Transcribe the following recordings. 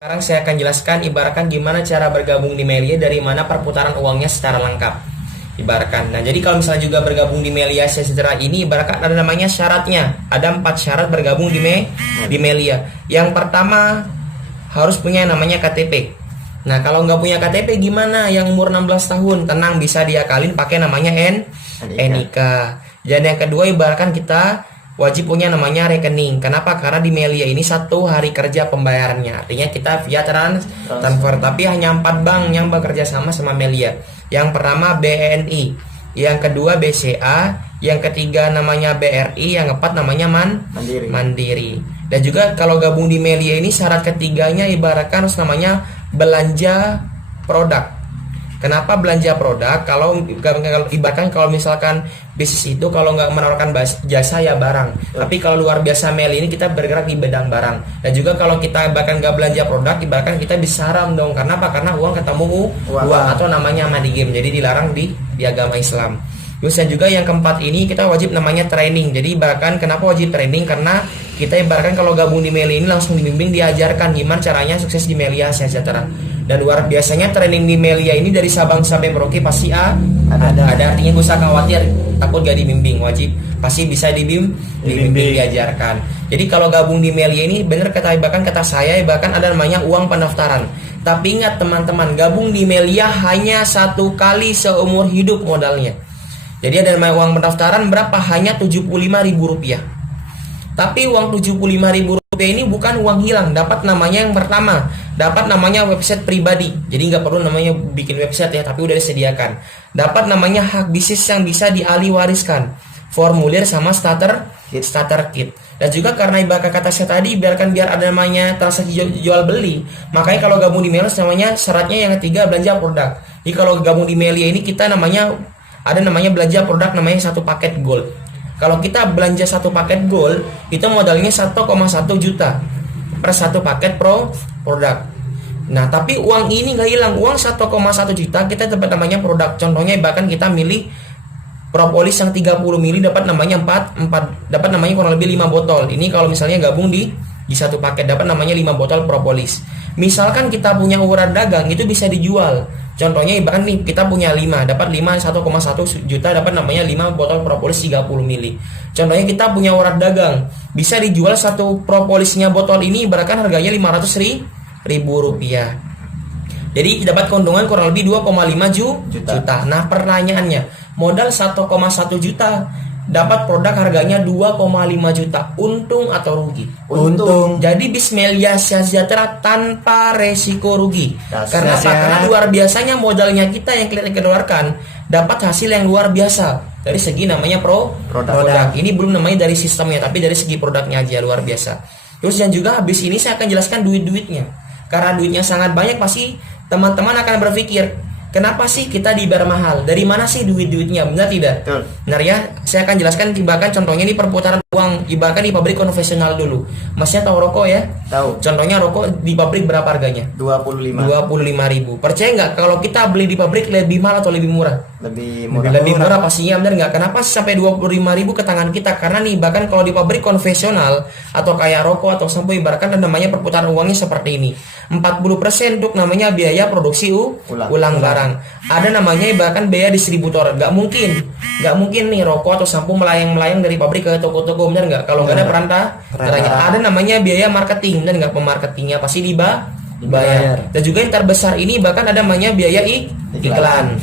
Sekarang saya akan jelaskan ibaratkan gimana cara bergabung di Melia, dari mana perputaran uangnya secara lengkap. Ibaratkan. Nah, jadi kalau misalnya juga bergabung di Melia Sejahtera ini, ibaratkan ada namanya syaratnya. Ada 4 syarat bergabung di Melia. Yang pertama harus punya namanya KTP. Nah, kalau nggak punya KTP gimana? Yang umur 16 tahun, tenang, bisa diakalin pakai namanya NIK. Dan yang kedua ibaratkan kita wajib punya namanya rekening. Kenapa? Karena di Melia ini 1 hari kerja pembayarannya. Artinya kita via transfer. Tapi hanya 4 bank yang bekerja sama Melia. Yang pertama BNI, yang kedua BCA, yang ketiga namanya BRI, yang keempat namanya Mandiri. Dan juga kalau gabung di Melia ini syarat ketiganya ibaratkan harus namanya belanja produk. Kenapa belanja produk? Kalau ibaratkan kalau misalkan bisnis itu kalau nggak menawarkan jasa ya barang. Tapi kalau luar biasa Melia ini kita bergerak di bidang barang. Dan juga kalau kita bahkan nggak belanja produk, ibaratkan kita bisa haram dong. Karena apa? Karena uang ketemu uang atau namanya money game. Jadi dilarang di agama Islam. Terus dan juga yang keempat ini kita wajib namanya training. Jadi ibaratkan kenapa wajib training? Karena kita ibaratkan kalau gabung di Melia ini langsung dibimbing, diajarkan gimana caranya sukses di Melia Sejahtera. Dan luar biasanya training di Melia ini dari Sabang sampai Merauke pasti ada. Artinya gak usah khawatir takut gak dibimbing, wajib pasti bisa dibimbing, diajarkan. Jadi kalau gabung di Melia ini bener kata saya bahkan ada namanya uang pendaftaran. Tapi ingat teman-teman, gabung di Melia hanya 1 kali seumur hidup modalnya. Jadi ada namanya uang pendaftaran berapa? Hanya Rp75.000. Tapi uang Rp75.000 ini bukan uang hilang. Dapat namanya yang pertama, dapat namanya website pribadi. Jadi nggak perlu namanya bikin website ya, tapi udah disediakan. Dapat namanya hak bisnis yang bisa dialih wariskan, formulir sama starter kit. Dan juga karena ibarat kata saya tadi, biar ada namanya transaksi jual beli. Makanya kalau gabung di Melia namanya syaratnya yang ketiga belanja produk. Jadi kalau gabung di Melia ini kita ada namanya belanja produk namanya 1 paket gold. Kalau kita belanja 1 paket gold, itu modalnya 1,1 juta per 1 paket produk. Nah, tapi uang ini nggak hilang. Uang 1,1 juta kita dapat namanya produk. Contohnya bahkan kita milih propolis yang 30 ml dapat namanya 4 dapat namanya kurang lebih 5 botol. Ini kalau misalnya gabung di 1 paket dapat namanya 5 botol propolis. Misalkan kita punya ukuran dagang itu bisa dijual. Contohnya ibaratkan nih kita punya 5, dapat 1,1 juta dapat namanya 5 botol propolis 30 ml. Contohnya kita punya urat dagang, bisa dijual 1 propolisnya botol ini ibaratkan harganya Rp500.000. Jadi dapat keuntungan kurang lebih 2,5 juta. Nah, pertanyaannya, modal 1,1 juta dapat produk harganya 2,5 juta. Untung atau rugi? Untung. Jadi Melia Sejahtera tanpa resiko rugi. Karena apa? Karena luar biasanya modalnya kita yang kita keluarkan dapat hasil yang luar biasa. Dari segi namanya produk. Ini belum namanya dari sistemnya, tapi dari segi produknya aja luar biasa. Terus dan juga habis ini saya akan jelaskan duitnya. Karena duitnya sangat banyak, pasti teman-teman akan berpikir, kenapa sih kita dibayar mahal? Dari mana sih duitnya? Benar tidak? Betul. Benar ya? Saya akan jelaskan bahkan contohnya ini perputaran uang ibaratkan di pabrik konvensional dulu. Masnya tahu rokok ya? Tahu. Contohnya rokok di pabrik berapa harganya? 25.000. Percaya nggak kalau kita beli di pabrik lebih mahal atau lebih murah? Lebih murah pastinya, benar nggak? Kenapa sampai 25.000 ke tangan kita? Karena nih bahkan kalau di pabrik konvensional atau kayak rokok atau sampo ibaratkan namanya perputaran uangnya seperti ini. 40% untuk namanya biaya produksi ulang barang. Ada namanya ibaratkan biaya distributor. Nggak mungkin nih rokok atau sampo melayang dari pabrik ke toko-toko, benar nggak? Kalau nggak ada perantaranya. Ada namanya biaya marketing, dan nggak, pemarketingnya pasti dibayar. Dan juga yang terbesar ini bahkan ada namanya biaya iklan.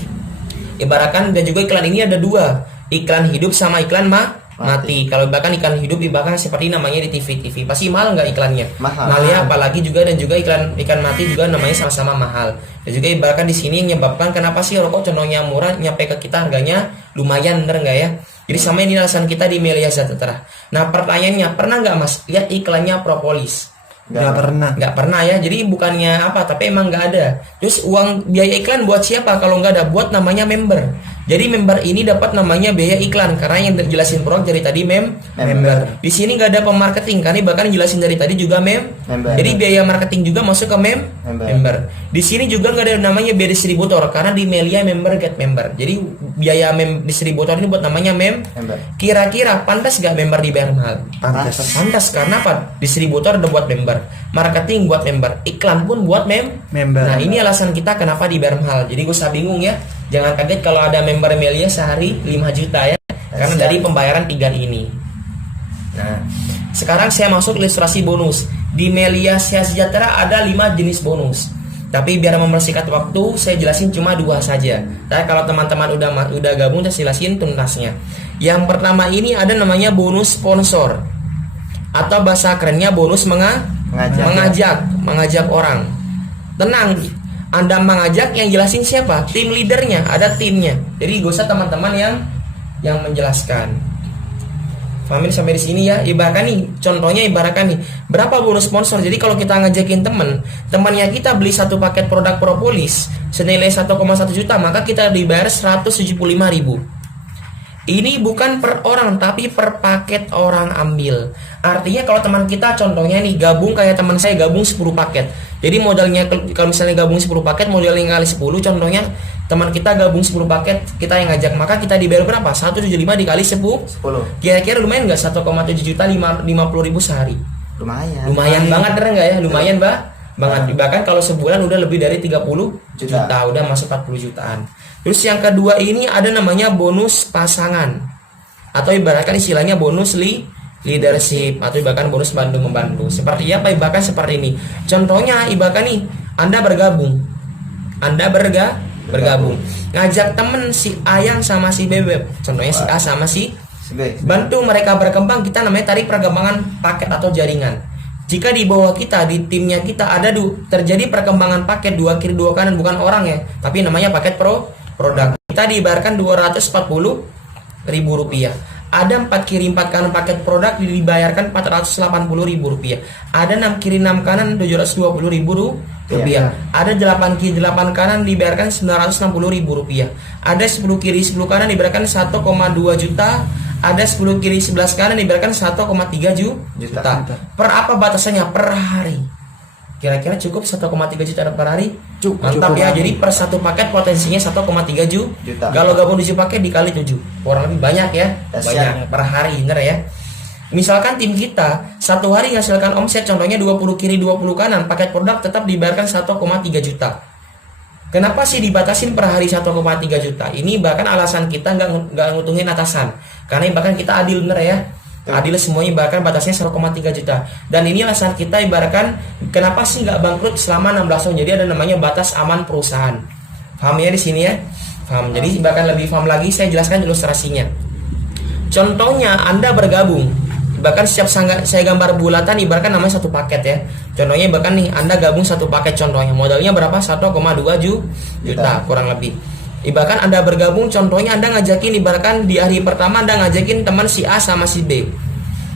Ibaratkan dan juga iklan ini ada 2, iklan hidup sama iklan mati. Kalau bahkan iklan hidup bahkan seperti namanya di TV pasti mahal nggak iklannya? Mahal ya, apalagi juga dan juga iklan mati juga namanya sama-sama mahal. Dan juga ibaratkan di sini yang menyebabkan kenapa sih rokok contohnya murah nyampe ke kita harganya lumayan, bener nggak ya? Jadi sama ini alasan kita di Melia Sejahtera. Nah, pertanyaannya, pernah nggak Mas lihat iklannya propolis? Nggak pernah ya. Jadi bukannya apa, tapi emang nggak ada. Terus uang biaya iklan buat siapa kalau nggak ada? Buat namanya member. Jadi member ini dapat namanya biaya iklan karena yang jelasin produk dari tadi member. Di sini nggak ada pemarketing karena bahkan jelasin dari tadi juga member. Jadi biaya marketing juga masuk ke member. Di sini juga nggak ada namanya biaya distributor karena di Melia member get member. Jadi biaya distributor ini buat namanya member. Kira-kira pantas nggak member dibayar mahal? Pantas karena apa? Distributor udah buat member, marketing buat member, iklan pun buat member. Nah ini alasan kita kenapa dibayar mahal. Jadi gue usah bingung ya. Jangan kaget kalau ada member Melia sehari 5 juta ya. Karena dari pembayaran 3 ini. Nah, sekarang saya masuk ilustrasi bonus. Di Melia Sehat Sejahtera ada 5 jenis bonus. Tapi biar mempersingkat waktu, saya jelasin cuma 2 saja. Tapi kalau teman-teman udah gabung, saya jelasin tuntasnya. Yang pertama ini ada namanya bonus sponsor. Atau bahasa kerennya bonus mengajak orang. Tenang, Anda mengajak yang jelasin siapa? Tim leadernya, ada timnya. Jadi gak usah teman-teman yang menjelaskan. Pahamin sampai di sini ya. Ibaratkan nih, contohnya ibaratkan nih, berapa bonus sponsor? Jadi kalau kita ngajakin temannya kita beli satu paket produk propolis senilai 1,1 juta, maka kita dibayar 175.000. Ini bukan per orang tapi per paket orang ambil. Artinya kalau teman kita contohnya nih gabung kayak teman saya gabung 10 paket. Jadi modalnya kalau misalnya gabung 10 paket modalnya kali 10, contohnya teman kita gabung 10 paket, kita yang ngajak, maka kita dibayar berapa? 175 dikali 10. Kira-kira lumayan enggak 1,7 juta 50.000 sehari? Lumayan banget enggak ya? Lumayan banget. Bahkan kalau sebulan udah lebih dari 30 juta, udah masuk 40 jutaan. Terus yang kedua ini ada namanya bonus pasangan. Atau ibaratkan istilahnya bonus leadership atau ibaratkan bonus bantu-membantu. Seperti apa? Ibaratkan seperti ini. Contohnya ibaratkan nih, Anda bergabung. Ngajak temen si Ayang sama si Bebek. Contohnya si A sama si B. Bantu mereka berkembang, kita namanya tarik perkembangan paket atau jaringan. Jika di bawah kita, di timnya kita ada terjadi perkembangan paket 2 kiri 2 kanan, bukan orang ya, tapi namanya paket produk. Kita dibayarkan 240.000 rupiah. Ada 4 kiri 4 kanan paket produk dibayarkan 480.000 rupiah. Ada 6 kiri 6 kanan 720.000 rupiah. Ada 8 kiri 8 kanan dibayarkan 960.000 rupiah. Ada 10 kiri 10 kanan dibayarkan 1,2 juta. Ada 10 kiri 11 kanan dibayarkan 1,3 juta. Per apa batasannya? Per hari. Kira-kira cukup 1,3 juta per hari? Mantap ya. Jadi per satu paket potensinya 1,3 juta. Kalau gabung 7 paket dikali 7, kurang lebih banyak ya. Banyak per hari, bener ya. Misalkan tim kita satu hari menghasilkan omset contohnya 20 kiri 20 kanan, paket produk tetap dibayarkan 1,3 juta. Kenapa sih dibatasin per hari 1,3 juta? Ini bahkan alasan kita nggak ngutungin atasan. Karena bahkan kita adil, bener ya. Adil semuanya, bahkan batasnya 1,3 juta. Dan ini alasan kita ibaratkan kenapa sih nggak bangkrut selama 16 tahun. Jadi ada namanya batas aman perusahaan. Paham ya di sini ya? Paham. Jadi bahkan lebih paham lagi saya jelaskan ilustrasinya. Contohnya Anda bergabung, bahkan setiap saya gambar bulatan ibaratkan namanya satu paket ya. Contohnya bahkan nih Anda gabung satu paket, contohnya modalnya berapa? 1,2 juta kurang lebih. Ibaratkan Anda bergabung, contohnya Anda ngajakin, ibaratkan di hari pertama Anda ngajakin teman si A sama si B.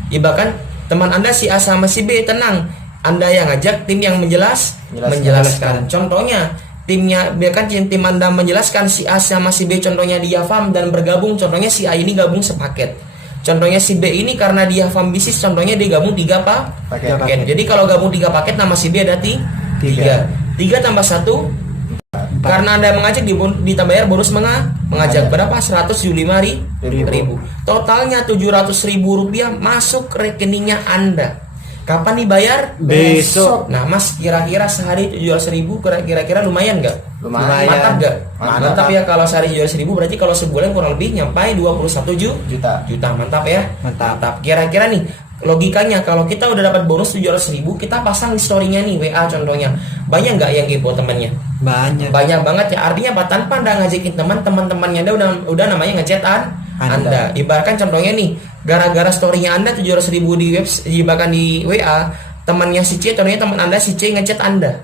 Ibaratkan teman Anda si A sama si B, tenang, Anda yang ngajak, tim yang menjelaskan. Contohnya timnya, biarkan tim Anda menjelaskan si A sama si B, contohnya dia farm dan bergabung, contohnya si A ini gabung sepaket. Contohnya si B ini karena dia farm bisnis, contohnya dia gabung 3 paket. Jadi kalau gabung 3 paket nama si B ada 3 tambah 1. Karena Anda mengajak ditambayar bonus mengajak berapa? 175.000. Totalnya 700.000 rupiah masuk rekeningnya Anda. Kapan dibayar? Besok. Nah Mas, kira-kira sehari 700.000 kira-kira lumayan nggak? Lumayan. Mantap nggak? Mantap ya. Kalau sehari 700.000 berarti kalau sebulan kurang lebih nyampai 21 juta. Mantap ya? Mantap. Kira-kira nih logikanya kalau kita udah dapat bonus 700.000, kita pasang di story-nya nih, WA contohnya. Banyak nggak yang kepo temannya? Banyak banget ya. Artinya apa? Tanpa Anda ngajakin teman-temannya Anda udah namanya ngechat Anda. Ibaratkan contohnya nih, gara-gara story-nya Anda 700.000 di web, bahkan di WA, temannya si C, contohnya teman Anda si C ngechat Anda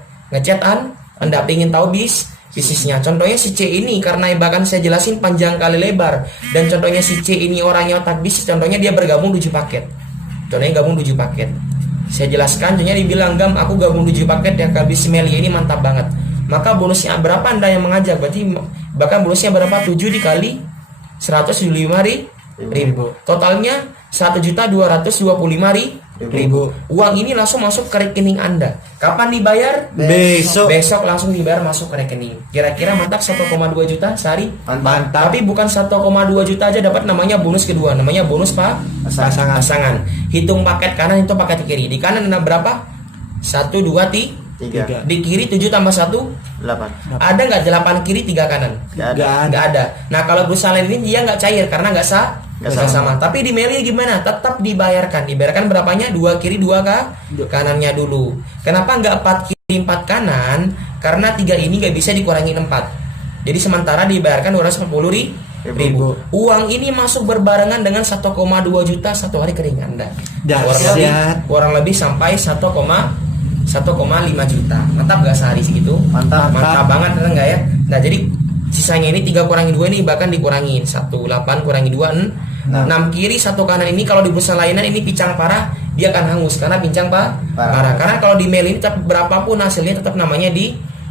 pengen tahu bisnisnya. Contohnya si C ini karena bahkan saya jelasin panjang kali lebar, dan contohnya si C ini orangnya otak bisnis, contohnya dia bergabung 7 paket. Contohnya gabung 7 paket. Saya jelaskan, contohnya dibilang, Gam, aku gabung 7 paket ya, habis Melia ini mantap banget. maka bonusnya berapa Anda yang mengajak? Berarti bahkan bonusnya berapa? 7 dikali 175.000. Totalnya 1.225.000. Uang ini langsung masuk ke rekening Anda. Kapan dibayar? Besok langsung dibayar, masuk ke rekening. Kira-kira mantap 1,2 juta sehari? Mantap. Tapi bukan 1,2 juta aja dapat, namanya bonus kedua, namanya bonus pasangan. Hitung paket kanan, itu paket kiri. Di kanan ada berapa? 1, 2, 3. Di kiri 7 tambah 1 8. Ada nggak 8 kiri 3 kanan? Nggak ada. Nah kalau perusahaan lain ini dia nggak cair karena nggak sama. Tapi di Melia gimana? Tetap dibayarkan. Dibayarkan berapanya? 2 kiri 2 kanannya dulu. Kenapa nggak 4 kiri 4 kanan? Karena 3 ini nggak bisa dikurangi 4. Jadi sementara dibayarkan 210.000. Uang ini masuk berbarengan dengan 1,2 juta satu hari kering Anda. Kurang lebih sampai 1,5 juta. Mantap gak sehari segitu? Mantap banget, enggak ya? Nah jadi sisanya ini 3 kurangi 2 ini bahkan dikurangin 1, 8 kurangi 2 6 kiri 1 kanan ini kalau di perusahaan layanan ini pincang parah, dia akan hangus karena pincang parah. Karena kalau di mail ini tetap berapapun hasilnya tetap namanya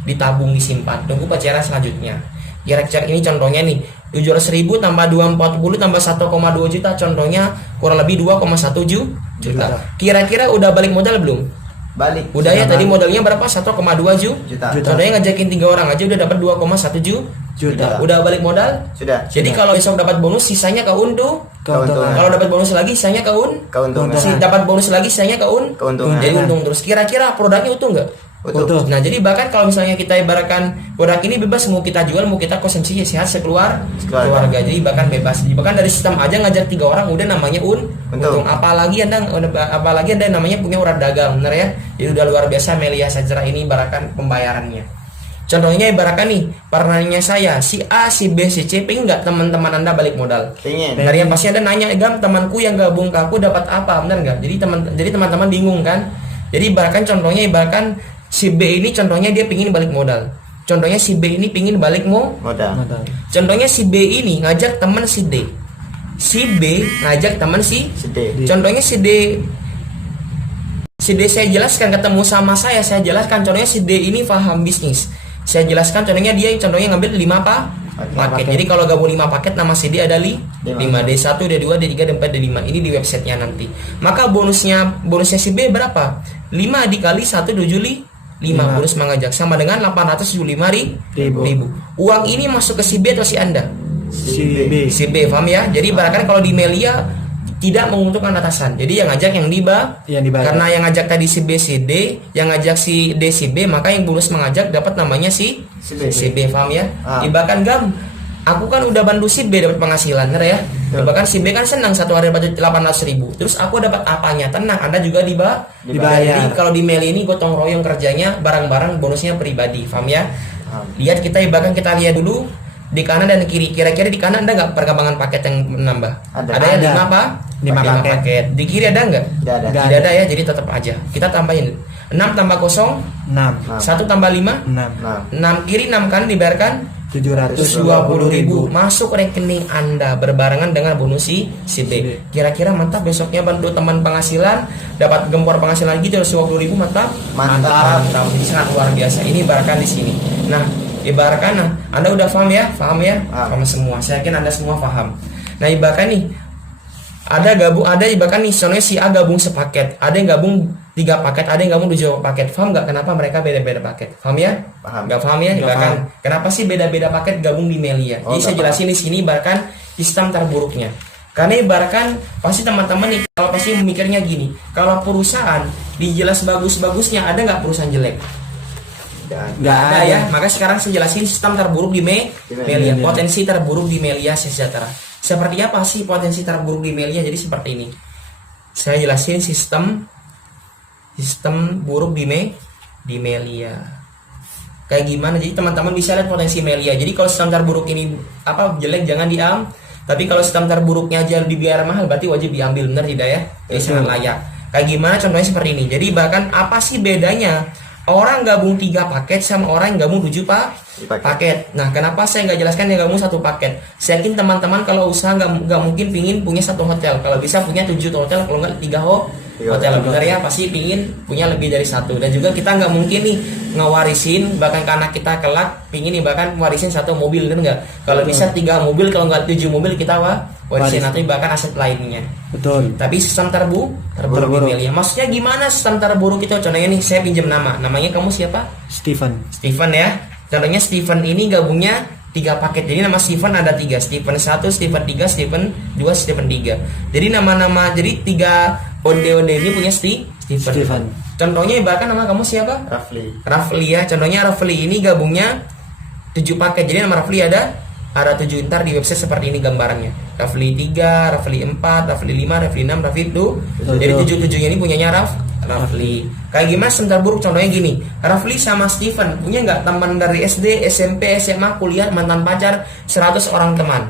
ditabung, disimpan, tunggu pencairan selanjutnya. Kira-kira ini contohnya nih 700.000 tambah 240 tambah 1,2 juta, contohnya kurang lebih 2,1 juta. Kira-kira udah balik modal belum? Balik. Udah ya, tadi modalnya berapa? 1,2 juta. Contohnya ngajakin 3 orang aja udah dapat 2,1 juta. Udah balik modal? Sudah. Jadi kalau besok dapat bonus sisanya keuntungan. Kalau dapat bonus lagi sisanya keuntungan. Dapat bonus lagi sisanya keuntungan. Jadi untung terus. Kira-kira produknya utuh nggak? Utuh. Nah jadi bahkan kalau misalnya kita ibaratkan produk ini bebas, mau kita jual mau kita konsumsi sehat sekeluarga. Jadi bahkan bebas. Bahkan dari sistem aja ngajak 3 orang udah namanya untung. Apalagi anda yang namanya punya urat dagang, benar ya? Jadi udah luar biasa Melia Sajarah ini ibaratkan pembayarannya. Contohnya ibaratkan nih, partnernya saya si A, si B, si C, pengen nggak teman-teman anda balik modal? Pengen. Dari yang pasti anda nanya, Gam, temanku yang gabung ke aku dapat apa, benar nggak? Jadi teman-teman bingung kan? Jadi ibaratkan contohnya ibaratkan si B ini contohnya dia pingin balik modal. Contohnya si B ini pingin balik modal. Contohnya si B ini ngajak teman si D. Si B ngajak teman si D. Contohnya si D saya jelaskan ketemu sama saya jelaskan. Contohnya si D ini paham bisnis. Saya jelaskan contohnya dia ngambil 5 paket. Jadi kalau gabung 5 paket nama si D ada 5. D1, D2, D3, D4, D5. Ini di websitenya nanti. Maka bonusnya si B berapa? 5 dikali 175. Bonus mengajak sama dengan 875.000. Uang ini masuk ke si B atau si Anda? Si B, paham ya? Jadi bahkan kalau di Melia tidak menguntungkan atasan. Jadi yang ngajak yang dibayar. Karena yang ngajak tadi si B, si D, yang ngajak si D, si B, maka yang bonus mengajak dapat namanya si B, paham ya? Bahkan Gam, aku kan udah bantu si B dapat penghasilan, ya? Bahkan si B kan senang satu hari dapat 800.000. Terus aku dapat apanya? Tenang, Anda juga dibayar. Jadi kalau di Meli ini gotong royong kerjanya, barang-barang bonusnya pribadi, paham ya? Lihat bahkan kita lihat dulu di kanan dan kiri. Kira-kira di kanan ada nggak perkembangan paket yang menambah? Ada ya 5 paket. Di kiri ada nggak? Tidak ada ya. Jadi tetap aja. Kita tambahin 6 tambah 0 6. 1 tambah 5 6 kiri 6 kanan dibayarkan 720.000 masuk rekening Anda berbarengan dengan bonus si B. Kira-kira mantap, besoknya bantu teman penghasilan dapat gempor penghasilan gitu 220.000. mantap. Ini sangat luar biasa. Ini ibaratkan di sini. Nah, ibaratkan Anda udah paham ya? Paham semua. Saya yakin Anda semua paham. Nah, ibaratkan nih ada ibaratkan nih soalnya si A gabung sepaket, ada yang gabung 3 paket, ada yang gabung 7 paket. Paham nggak kenapa mereka beda-beda paket? Paham ya? Nggak paham ya? Bahkan kenapa sih beda-beda paket gabung di Melia? Jadi saya jelasin di sini bahkan sistem terburuknya. Karena ibaratkan pasti teman-teman nih kalau pasti mikirnya gini, kalau perusahaan dijelas bagus-bagusnya, ada nggak perusahaan jelek? Nggak ada ya. Maka sekarang saya jelasin sistem terburuk di Melia. Potensi terburuk di Melia Sejahtera. Seperti apa sih potensi terburuk di Melia? Jadi seperti ini. Saya jelasin sistem buruk di Melia. Kayak gimana? Jadi teman-teman bisa lihat potensi Melia. Jadi kalau sistem terburuk ini jelek jangan diam. Tapi kalau sistem terburuknya aja dibiayar mahal berarti wajib diambil, benar tidak ya? Jadi sangat layak. Kayak gimana? Contohnya seperti ini. Jadi bahkan apa sih bedanya orang gabung 3 paket sama orang yang gabung 7 paket? Nah, kenapa saya nggak jelaskan yang gabung 1 paket? Saya yakin teman-teman kalau usaha nggak mungkin pingin punya 1 hotel. Kalau bisa punya 7 hotel, kalau nggak 3 Hotel bener ya, pasti pingin punya lebih dari satu. Dan juga kita nggak mungkin nih ngewarisin, bahkan karena kita kelak pingin nih bahkan warisin satu mobil, kan nggak? Kalau bisa 3 mobil, kalau nggak 7 mobil kita warisin atau bahkan aset lainnya. Betul. Tapi sistem terburuk email ya. Maksudnya gimana sistem terburuk itu? Contohnya nih, saya pinjam namanya kamu siapa? Steven Ya. Contohnya Steven ini gabungnya 3 paket. Jadi nama Steven ada 3, Steven 1, Steven 3, Steven 2, Steven 3. Jadi nama-nama, jadi 3 OD ini punya Steven. Contohnya bahkan nama kamu siapa? Rafli ya. Contohnya Rafli ini gabungnya 7 paket. Jadi nama Rafli ada 7, ntar di website seperti ini gambarannya. Rafli 3, Rafli 4, Rafli 5, Rafli 6, Rafli 2. Jadi 7-7-nya ini punyanya Rafli. Kayak gimana sebentar buruk? Contohnya gini, Rafli sama Steven punya nggak teman dari SD, SMP, SMA, kuliah, mantan pacar 100 orang teman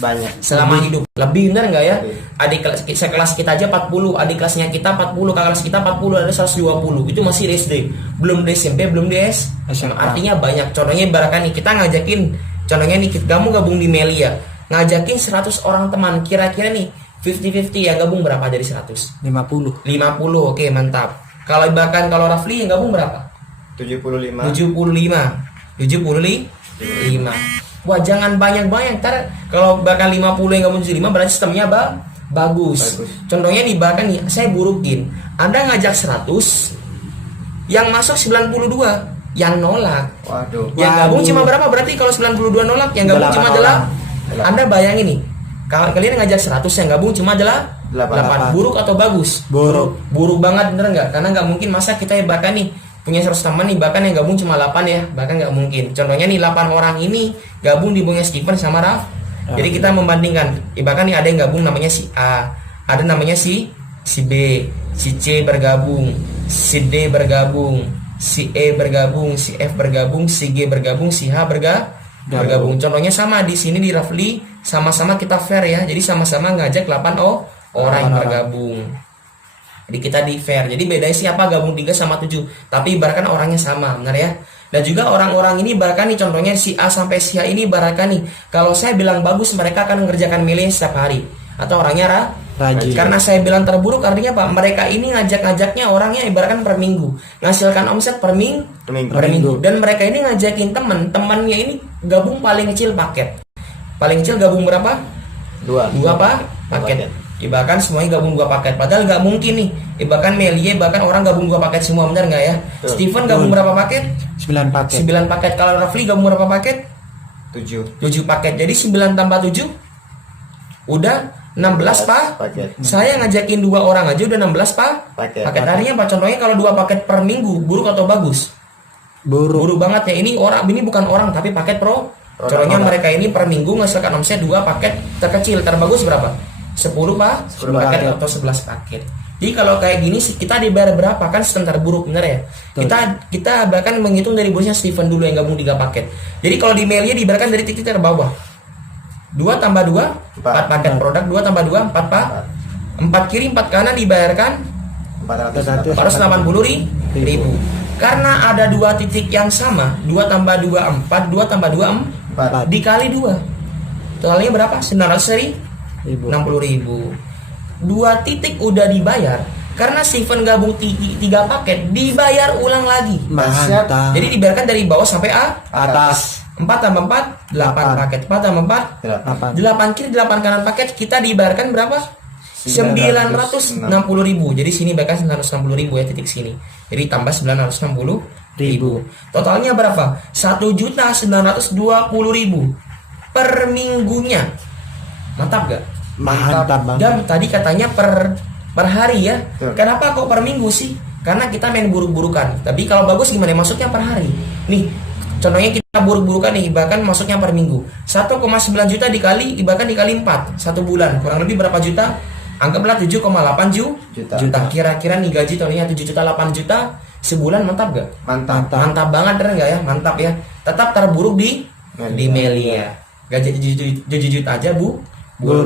Banyak. selama hidup. Lebih bener nggak ya? Lebih. Adik sekelas kita aja 40, adik kelasnya kita 40, kakak kelas kita 40, ada 120. Itu masih di SD, belum di SMP, belum di SMA. Artinya banyak. Contohnya ibaratkan nih, kita ngajakin, contohnya nih, kamu gabung di Melia, ngajakin 100 orang teman, kira-kira nih 50-50 yang gabung berapa dari 100? 50. 50, oke mantap. Kalau bahkan kalau Rafli yang gabung berapa? 75. Wah, jangan banyak-banyak. Ntar kalau bahkan 50 yang gabung 75 berarti sistemnya bagus. Contohnya nih bahkan nih saya burukin. Anda ngajak 100, yang masuk 92, yang nolak. Waduh. Yang gabung cuma berapa? Berarti kalau 92 nolak, yang gabung cuma adalah. Anda bayangin nih, kalau kalian ngajak 100, yang gabung cuma adalah 8. Buruk atau bagus? Buruk banget, bener nggak? Karena nggak mungkin masa kita bahkan nih punya 100 teman nih, bahkan yang gabung cuma 8 ya, bahkan nggak mungkin. Contohnya nih 8 orang ini gabung di bunganya Steven sama Raf. Jadi kita membandingkan, bahkan nih ada yang gabung namanya si A, ada namanya si B, si C bergabung, si D bergabung, si E bergabung, si F bergabung, si G bergabung, si H bergabung. Contohnya sama di sini di Rafli, sama-sama kita fair ya. Jadi sama-sama ngajak 8 orang yang bergabung. Jadi kita di fair. Jadi bedanya siapa gabung 3 sama 7, tapi ibaratkan orangnya sama, benar ya. Dan juga orang-orang ini ibaratkan nih, contohnya si A sampai si A ini ibaratkan nih, kalau saya bilang bagus, mereka akan mengerjakan milih setiap hari. Atau orangnya rajin. Karena saya bilang terburuk artinya apa? Mereka ini ngajak-ngajaknya orangnya ibaratkan per minggu, ngasilkan omset per minggu. Dan mereka ini ngajakin temannya ini gabung paling kecil paket. Paling kecil gabung berapa? 2 paket. Ibaratkan semuanya gabung 2 paket. Padahal nggak mungkin nih. Ibaratkan Melia, bahkan orang gabung 2 paket semua, benar nggak ya? Steven gabung berapa paket? 9 paket. 9 paket. Kalau Rafli gabung berapa paket? 7 paket. Jadi 9 tambah 7 udah 16 paket. Saya ngajakin 2 orang aja udah 16 paket. Artinya apa? Contohnya kalau 2 paket per minggu, buruk atau bagus? Buruk banget ya. Ini bukan orang tapi paket pro. Contohnya mereka ini per minggu menghasilkan omset 2 paket terkecil, terbagus berapa? 10 paket atau 11 paket. Jadi kalau kayak gini kita dibayar berapa? Kan sistem terburuk, bener ya? Kita bahkan menghitung dari bosnya Steven dulu yang gabung 3 paket. Jadi kalau di Melia dibayarkan dari titik terbawah. 2 tambah 2 4 paket produk, 2 tambah 2 4 4 kiri 4 kanan dibayarkan 480.000. Karena ada 2 titik yang sama, 2 tambah 2 4, 2 tambah 2 4 dikali 2. Totalnya berapa? 960.000. 2 titik udah dibayar. Karena Steven gabung 3 paket, dibayar ulang lagi. Mantap. Jadi dibayarkan dari bawah sampai atas. 4 tambah 4 8 paket. 4 tambah 4 8 kiri 8 kanan paket, kita dibayarkan berapa? 960.000. Jadi sini bahkan 960.000 ya titik sini. Jadi tambah 960.000. Totalnya berapa? 1.920.000 per minggunya. Mantap gak? Mantap banget. Dan tadi katanya per hari ya. Kenapa kok per minggu sih? Karena kita main buruk-burukan. Tapi kalau bagus gimana? Masuknya per hari. Nih, contohnya kita buruk-burukan nih, bahkan masuknya per minggu. 1,9 juta dikali 4 1 bulan. Kurang lebih berapa juta? Anggaplah 7,8 juta. Kira-kira nih gaji tahunnya 7 juta 8 juta sebulan, mantap gak? Mantap banget, bener gak ya? Mantap ya. Tetap terburuk di Melia. Gaji 7 juta aja buruk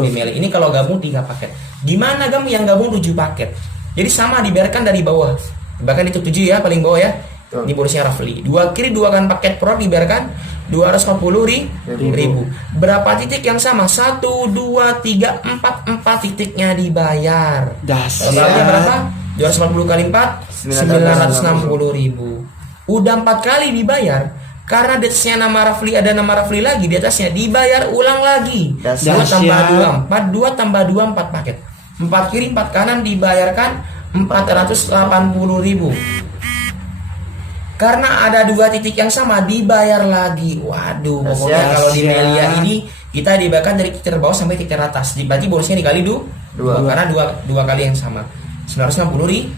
di Melia. Ini kalau gabung 3 paket. Gimana yang gabung 7 paket? Jadi sama dibiarkan dari bawah. Bahkan itu 7 ya, paling bawah ya. Ini bonusnya Rafli. 2 kiri 2 kan paket pro dibiarkan 240.000. Berapa titik yang sama? 1, 2, 3, 4 titiknya dibayar. Totalnya berapa? 240 kali 4 960.000. Udah 4 kali dibayar. Karena di atasnya nama Rafli, ada nama Rafli lagi di atasnya, dibayar ulang lagi. 2 tambah 2 4, 2 tambah 2 4 paket. 4 kiri 4 kanan dibayarkan 480.000. Karena ada 2 titik yang sama dibayar lagi. Waduh, pokoknya kalau di Melia ini kita dibayarkan dari titik terbawah sampai titik teratas. Berarti bonusnya dikali 2 karena 2 kali yang sama. 960.000.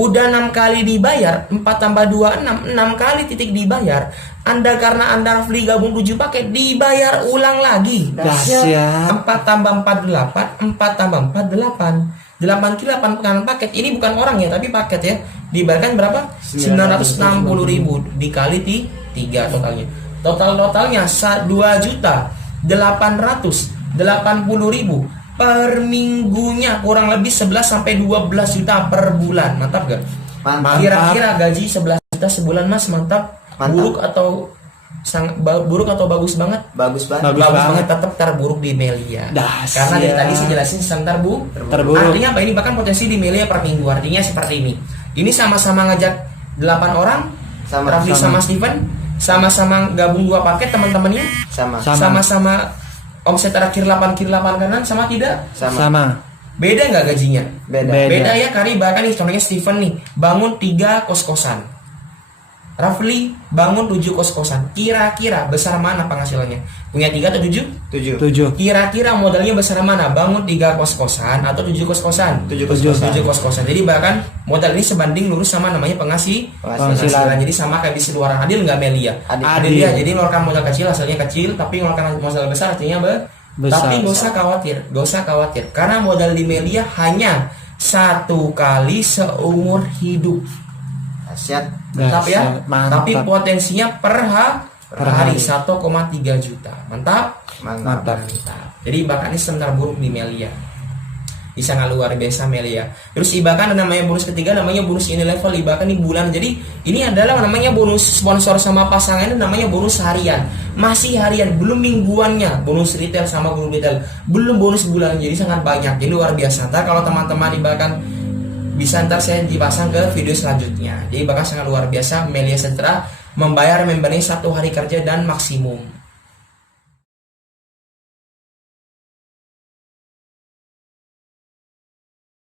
Udah 6 kali dibayar, 4 tambah 2 6 kali titik dibayar. Karena Anda Rafli gabung 7 paket dibayar ulang lagi. Dahsyat. 4 tambah 4 8, 4 tambah 4 8. 8 kali 8 pekan paket. Ini bukan orang ya, tapi paket ya. Dibayarkan berapa? 960.000 dikali 3 totalnya. Totalnya 2.880.000 per minggunya, kurang lebih 11 sampai 12 juta per bulan. Mantap gak? Mantap. Kira-kira gaji 11 juta sebulan Mas, mantap. Buruk atau bagus banget? Bagus banget. Bagus banget. Tetap terburuk di Melia. Dahsyat. Karena dari tadi saya jelasin tentang Terburuk. Artinya apa ini? Bahkan potensi di Melia per minggu. Artinya seperti ini. Ini sama-sama ngajak 8 orang. Rafli sama Steven sama-sama gabung 2 paket teman-temannya. Sama-sama omset terakhir 8 kiri 8 kanan, sama tidak? Sama. Beda nggak gajinya? Beda. Ya, Kari bahkan nih contohnya Steven nih bangun 3 kos-kosan, Rafli bangun 7 kos-kosan. Kira-kira besar mana penghasilannya? Punya 3 atau 7? 7. Kira-kira modalnya besar mana? Bangun 3 kos-kosan atau 7 kos-kosan? 7 kos-kosan. 7 kos-kosan. Jadi bahkan modal ini sebanding lurus sama namanya penghasilan. Jadi sama kayak di luar. Adil nggak Melia? Adil ya. Jadi ngeluarkan modal kecil hasilnya kecil, tapi ngeluarkan modal besar artinya besar. Tapi gak usah khawatir. Karena modal di Melia hanya 1 kali seumur hidup. Mantap ya. Tapi potensinya per hari 1,3 juta. Mantap. Jadi bahkan ini sebentar buruk di Melia. Bisa nggak luar biasa Melia. Terus bahkan ada namanya bonus ketiga, namanya bonus ini level. Bahkan ini bulan. Jadi ini adalah namanya bonus sponsor sama pasangan, namanya bonus harian. Masih harian, belum mingguannya. Bonus retail sama guru retail, belum bonus bulan. Jadi sangat banyak. Jadi luar biasa. Ntar kalau teman-teman bahkan bisa ntar saya dipasang ke video selanjutnya. Jadi bahkan sangat luar biasa. Melia Sejahtera membayar membernya 1 hari kerja dan maksimum.